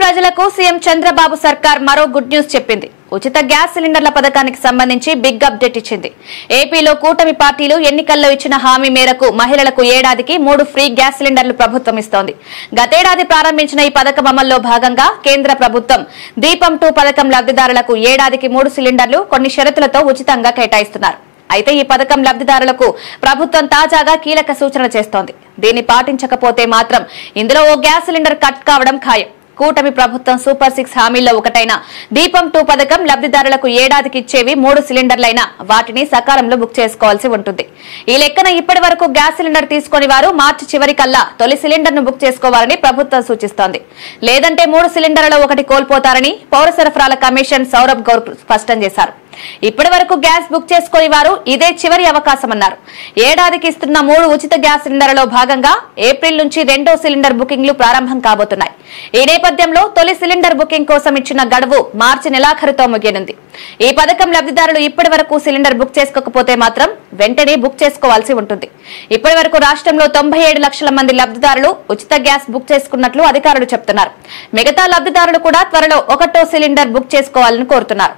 ప్రజలకు సీఎం చంద్రబాబు సర్కార్ మరో గుడ్ న్యూస్ చెప్పింది. ఉచిత గ్యాస్ సిలిండర్ల పథకానికి సంబంధించి బిగ్ అప్డేట్ ఇచ్చింది. ఏపీలో కూటమి పార్టీలు ఎన్నికల్లో ఇచ్చిన హామీ మేరకు మహిళలకు ఏడాదికి 3 ఫ్రీ గ్యాస్ సిలిండర్లు ప్రభుత్వం ఇస్తోంది. గతేడాది ప్రారంభించిన ఈ పథకం అమల్లో భాగంగా కేంద్ర ప్రభుత్వం దీపం 2 పథకం లబ్ధిదారులకు ఏడాదికి 3 సిలిండర్లు కొన్ని షరతులతో ఉచితంగా కేటాయిస్తున్నారు. అయితే ఈ పథకం లబ్ధిదారులకు ప్రభుత్వం తాజాగా కీలక సూచన చేస్తోంది. దీన్ని పాటించకపోతే మాత్రం ఇందులో ఓ గ్యాస్ సిలిండర్ కట్ కావడం ఖాయం. కూటమి ప్రభుత్వం సూపర్ 6 హామీల్లో ఒకటైన దీపం 2 పథకం లబ్ధిదారులకు ఏడాదికి ఇచ్చేవి 3 సిలిండర్లైనా వాటిని సకాలంలో బుక్ చేసుకోవాల్సి ఉంటుంది. ఈ లెక్కన ఇప్పటి వరకు గ్యాస్ సిలిండర్ తీసుకుని వారు మార్చి చివరికల్లా తొలి సిలిండర్ ను బుక్ చేసుకోవాలని ప్రభుత్వం సూచిస్తోంది. లేదంటే 3 సిలిండర్లలో ఒకటి కోల్పోతారని పౌర సరఫరాల కమిషన్ సౌరభ్ గౌర్ స్పష్టం చేశారు. ఇప్పటి వరకు గ్యాస్ బుక్ చేసుకుని వారు ఇదే చివరి అవకాశమన్నారు. ఏడాదికి ఇస్తున్న 3 ఉచిత గ్యాస్ సిలిండర్లలో భాగంగా ఏప్రిల్ నుంచి 2వ సిలిండర్ బుకింగ్లు ప్రారంభం కాబోతున్నాయి. ఈ నేపథ్యంలో తొలి సిలిండర్ బుకింగ్ కోసం ఇచ్చిన గడువు మార్చి నెలాఖరుతో ముగియనుంది. ఈ పథకం లబ్ధిదారులు ఇప్పటి వరకు సిలిండర్ బుక్ చేసుకోకపోతే మాత్రం వెంటనే బుక్ చేసుకోవాల్సి ఉంటుంది. ఇప్పటి వరకు రాష్ట్రంలో 97 లక్షల మంది లబ్ధిదారులు ఉచిత గ్యాస్ బుక్ చేసుకున్నట్లు అధికారులు చెబుతున్నారు. మిగతా లబ్ధిదారులు కూడా త్వరలో 1వ సిలిండర్ బుక్ చేసుకోవాలని కోరుతున్నారు.